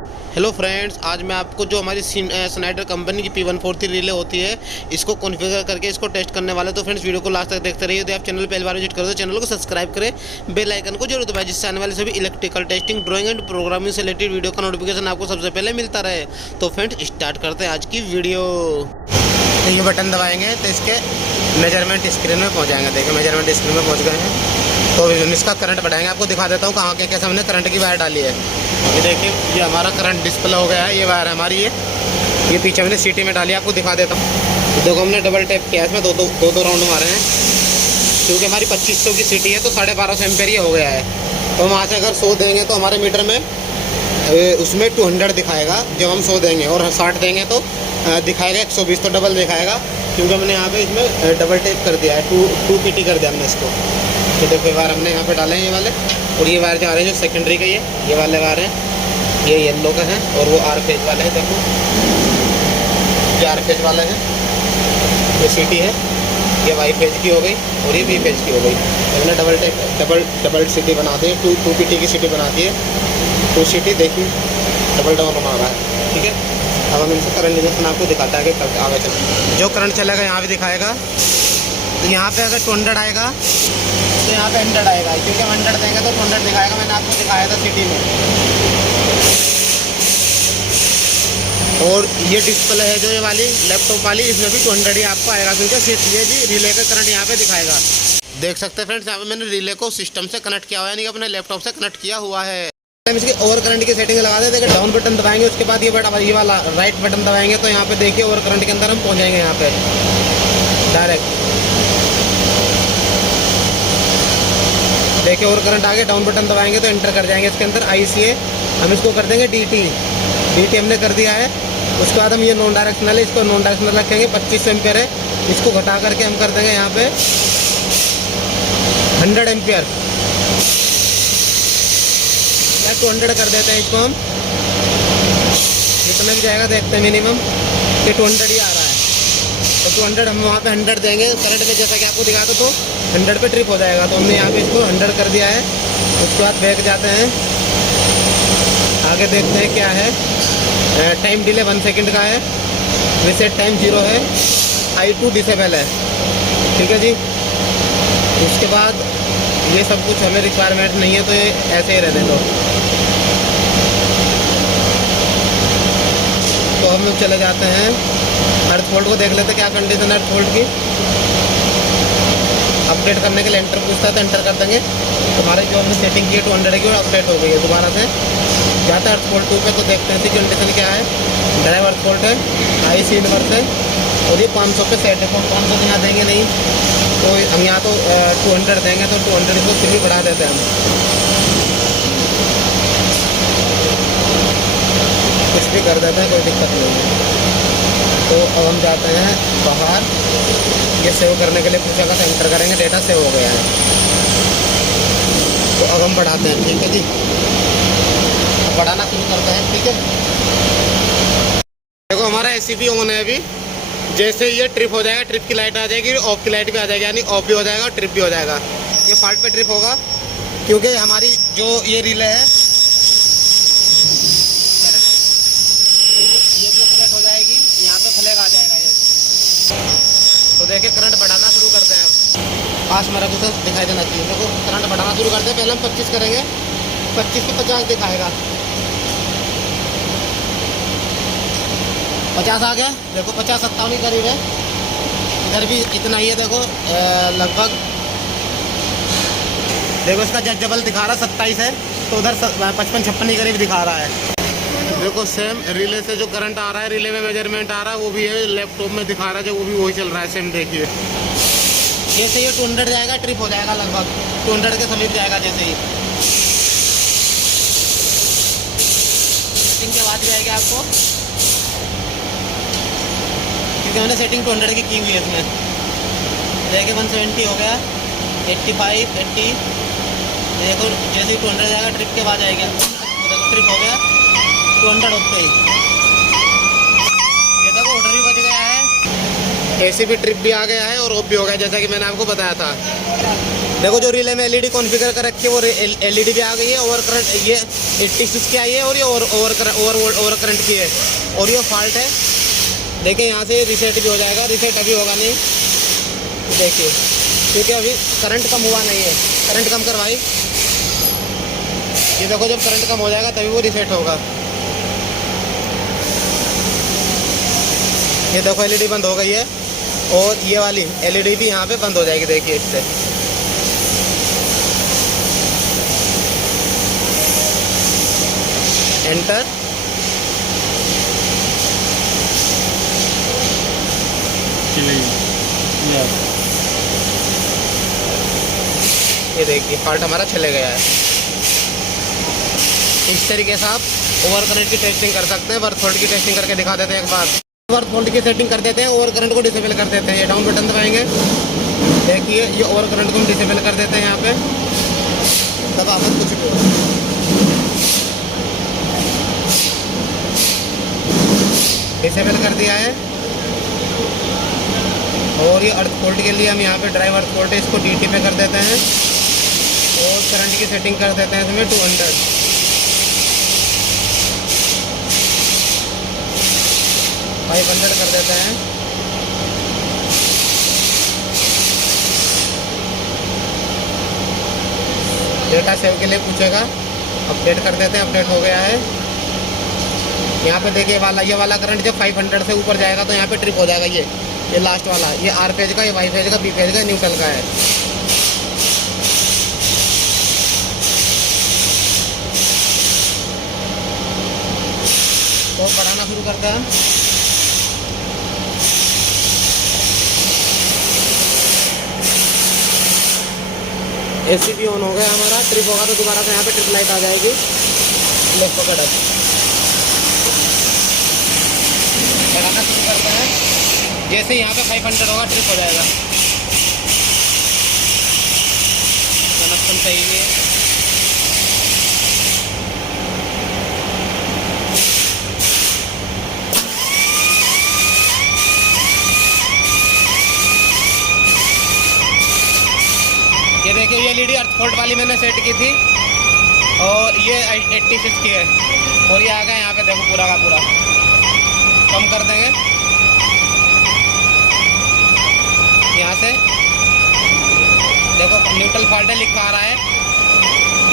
Hello friends, आज मैं आपको जो हमारी स्नाइडर कंपनी की P143 रिले होती है इसको कॉन्फ़िगर करके इसको टेस्ट करने वाले। तो फ्रेंड्स वीडियो को लास्ट तक देखते रहिए। यदि आप चैनल पहली बार विजिट करो तो चैनल को सब्सक्राइब करें, बेल आइकन को जरूर दबाएं, जिससे आने वाले सभी electrical testing, drawing and programming से रिलेटेड वीडियो का नोटिफिकेशन आपको सबसे पहले मिलता रहे। तो फ्रेंड्स स्टार्ट करते हैं आज की वीडियो। ये बटन दबाएंगे तो इसके मेजरमेंट स्क्रीन में पहुँच जाएंगे। देखिए मेजरमेंट स्क्रीन में पहुँच गए हैं। तो इसका करंट बढ़ाएंगे, आपको दिखा देता हूँ कहाँ के कैसे हमने करंट की वायर डाली है। ये देखिए ये हमारा करंट डिस्प्ले हो गया है। ये वायर है हमारी, ये पीछे हमने सीटी में डाली, आपको दिखा देता हूँ। तो देखो हमने डबल टैप किया है, इसमें दो राउंड मारे हैं क्योंकि हमारी 2500 की सीटी है तो 1250 एम्पेयर ये हो गया है। तो हम वहाँ से अगर 100 देंगे तो हमारे मीटर में उसमें 200 दिखाएगा जब हम 100 देंगे, और 60 देंगे तो दिखाएगा 120। तो डबल दिखाएगा क्योंकि हमने यहाँ पे इसमें डबल टैप कर दिया है, 2 PT कर दिया हमने इसको। तो देखो वायर हमने यहाँ पे डाले हैं ये वाले, और ये वायर जा रहे हैं जो सेकेंडरी का ये वाले वायर हैं, ये येलो का है और वो आर फेज वाले हैं। देखो ये आर फेज वाले हैं, ये सीटी है, ये वाई फेज की हो गई और ये बी फेज की हो गई। हमने डबल सीटी बना दी, 2 PT की सीटी बना दी है, 2 सीटी। देखिए डबल बना रहा है, ठीक है। अब हम इनसे करंट इंजेक्शन आपको दिखाता है कि आगे चल जो करंट चलेगा यहाँ भी दिखाएगा। तो यहाँ पे अगर 200 आएगा तो यहाँ पे 100 आएगा, क्योंकि हम 100 देंगे तो 200 दिखाएगा। मैंने आपको दिखाया था सिटी में। और ये डिस्प्ले है जो ये वाली लैपटॉप वाली, इसमें भी 200 ही आपको आएगा, क्योंकि ये भी रिले का करंट यहाँ पे दिखाएगा। देख सकते हैं फ्रेंड्स, यहाँ पे मैंने रिले को सिस्टम से कनेक्ट किया हुआ है, यानी कि अपने लैपटॉप से कनेक्ट किया हुआ है। इसकी ओवर करंट की सेटिंग लगा देते हैं। डाउन बटन दबाएंगे, उसके बाद ये वाला राइट बटन दबाएंगे तो यहाँ पे देखिए ओवर करंट के अंदर हम पहुँच जाएंगे यहाँ पे डायरेक्ट। देखिए ओवर करंट आगे, डाउन बटन दबाएंगे तो एंटर कर जाएंगे इसके अंदर ICA। हम इसको कर देंगे DT हमने कर दिया है। उसके बाद हम ये नॉन डायरेक्शनल है, इसको नॉन डायरेक्शनल रखेंगे। 2500 एम्पियर है, इसको घटा करके हम कर देंगे यहाँ पे 100 एम्पियर या 200 कर देते हैं इसको हम। जितना भी जाएगा देखते हैं, मिनिमम ये 200 ही आ रहा है। तो 200 हम वहाँ पे 100 देंगे करंट में, जैसा कि आपको दिखा दो तो 100 पे ट्रिप हो जाएगा। तो हमने यहाँ पे इसको 100 कर दिया है। उसके बाद बैक जाते हैं, आगे देखते हैं क्या है। टाइम डिले 1 सेकंड का है, रीसेट टाइम 0 है, I2 डिसेबल है, ठीक है जी। उसके बाद ये सब कुछ हमें रिक्वायरमेंट नहीं है तो ये ऐसे ही रहने दो। तो हम लोग चले जाते हैं अर्थ फोल्ड को देख लेते क्या कंडीशन है अर्थ फोल्ड की। अपडेट करने के लिए एंटर पूछता है तो एंटर कर देंगे। हमारी जो हमने सेटिंग की है 200 की वो अपडेट हो गई है। दोबारा से जाते हैं अर्थ फोल्ड 2 पे, तो देखते हैं इसकी कंडीशन क्या है। ड्राइव अर्थ फोल्ड है, IC इनवर्स है, और ये 500 पे सेट है। 500 यहाँ देंगे नहीं, तो हम यहाँ तो 200 देंगे तो 200 को फिर भी बढ़ा देते हैं हम, कुछ भी कर देते हैं, कोई दिक्कत नहीं है। तो अब हम जाते हैं बाहर, ये सेव करने के लिए पूछा था, एंटर करेंगे, डेटा सेव हो गया है। तो अब हम बढ़ाते हैं, ठीक है जी। अब बढ़ाना शुरू करते हैं, ठीक है। देखो हमारा ACP ऑन है अभी। जैसे ये ट्रिप हो जाएगा, ट्रिप की लाइट आ जाएगी, ऑफ की लाइट भी आ जाएगी, यानी ऑफ भी हो जाएगा और ट्रिप भी हो जाएगा। ये फॉल्ट पे ट्रिप होगा क्योंकि हमारी जो ये रिले है ये भी ऑपरेट हो जाएगी, यहाँ पे फ्लैग आ जाएगा ये। तो देखिए करंट बढ़ाना शुरू करते हैं। पास मेरा कुछ दिखाई देना चाहिए। देखो करंट बढ़ाना शुरू करते हैं। पहले हम 25 करेंगे, 25 से 50 दिखाएगा, 50 आ गया। देखो 50-57 के करीब है, इधर भी इतना ही है। देखो लगभग देखो इसका जबल दिखा रहा 27 है, तो उधर 55-56 के करीब दिखा रहा है। देखो सेम रिले से जो करंट आ रहा है, रिले में मेजरमेंट आ रहा है वो भी है, लैपटॉप में दिखा रहा है जो वो भी वही चल रहा है सेम। देखिए जैसे ये 200 जाएगा ट्रिप हो जाएगा, लगभग 200 के समीप जाएगा जैसे ही। सेटिंग की आवाज़ भी आएगी आपको, क्योंकि हमने सेटिंग 200 की हुई है इसमें। देखिए 170 हो गया, 85, 80। देखो जैसे ही 200 जाएगा ट्रिप के बाद आएगा। देखो ट्रिप हो गया 200 उठते ही। ये देखो ऑर्डर भी बज गया है, ACP ट्रिप भी आ गया है और ऑफ भी हो गया, जैसा कि मैंने आपको बताया था। देखो जो रिले में LED कॉन्फ़िगर कर रखी है वो LED भी आ गई है। ओवर करंट ये 86 की आई है और ये ओवर करंट की है और ये फॉल्ट है। देखिए यहाँ से रीसेट भी हो जाएगा, रीसेट अभी होगा नहीं, देखिए, क्योंकि अभी करंट कम हुआ नहीं है। करंट कम करवाई, ये देखो, जब करंट कम हो जाएगा तभी वो रीसेट होगा। ये देखो एलईडी बंद हो गई है और ये वाली एलईडी भी यहाँ पे बंद हो जाएगी, देखिए इससे। एंटर, ये देखिए फॉल्ट हमारा चले गया है। इस तरीके से आप ओवर करंट की टेस्टिंग कर सकते हैं। वर्थ वोल्ट की टेस्टिंग करके दिखा देते हैं एक बार। वर्थ वोल्ट की सेटिंग कर देते हैं, ओवर करंट को डिसेबल कर देते हैं। ये डाउन बटन दबाएंगे, देखिए ये ओवर करंट को हम डिसेबल कर देते हैं। यहाँ पे दबा मत कुछ भी हो, डिसेबल कर दिया है। और ये अर्थ वोल्ट के लिए हम यहाँ पे ड्राइव अर्थ वोल्ट इसको DT पे कर देते हैं और करंट की सेटिंग कर देते हैं इसमें 200, 500 कर देते हैं। डेटा सेव के लिए पूछेगा, अपडेट कर देते हैं। अपडेट हो गया है। यहाँ पे देखिए ये वाला करंट जब 500 से ऊपर जाएगा तो यहाँ पे ट्रिप हो जाएगा। ये लास्ट वाला, ये R फेज का, ये Y फेज का, B फेज का, न्यूट्रल का है। तो बढ़ाना शुरू करते हैं। AC भी ऑन हो गया हमारा। ट्रिप होगा तो दोबारा से यहाँ पे ट्रिप लाइट आ जाएगी। लेफ्ट पकड़, बढ़ाना शुरू करते हैं। जैसे यहाँ पे 500 होगा ट्रिप हो जाएगा। कनेक्शन सही है। ये देखिए ये एलईडी अर्थ वोल्ट वाली मैंने सेट की थी और ये 86 की है और ये आ गया यहाँ पे, देखो पूरा का पूरा। कम कर देंगे यहाँ से, देखो न्यूट्रल फॉल्ट है लिखा आ रहा है।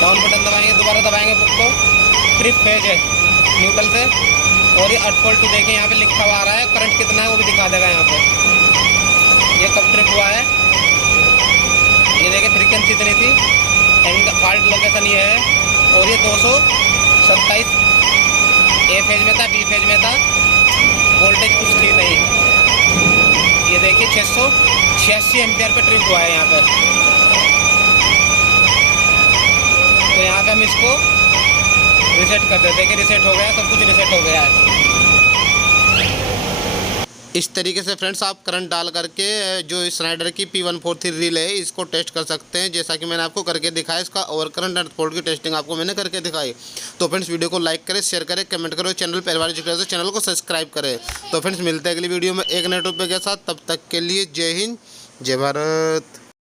डाउन बटन दबाएंगे, दोबारा दबाएंगे बुक को, ट्रिप फेज है न्यूट्रल से। और ये अर्थ वोल्ट देखें यहाँ पे लिखा हुआ आ रहा है। करंट कितना है वो भी दिखा देगा यहाँ पे। ये कब ट्रिप हुआ है, ये देखिए फ्रीक्वेंसी इतनी थी, फॉल्ट लोकेशन ये है। और ये 227 A फेज में था, B फेज में था, वोल्टेज कुछ थी नहीं। ये देखिए 686 एम्पियर पे ट्रिप हुआ है यहाँ पे। तो यहाँ पे हम इसको रिसेट कर देते हैं कि रिसेट हो गया, सब कुछ रिसेट हो गया है। इस तरीके से फ्रेंड्स आप करंट डाल करके जो स्नाइडर की P143 रील है इसको टेस्ट कर सकते हैं। जैसा कि मैंने आपको करके दिखाया, इसका ओवर करंट अर्थ वोल्ट की टेस्टिंग आपको मैंने करके दिखाई। तो फ्रेंड्स वीडियो को लाइक करें, शेयर करें, कमेंट करें, चैनल पहली बार विजिट करें तो चैनल को सब्सक्राइब करें। तो फ्रेंड्स मिलते हैं अगली वीडियो में एक नए टॉपिक के साथ। तब तक के लिए जय हिंद, जय भारत।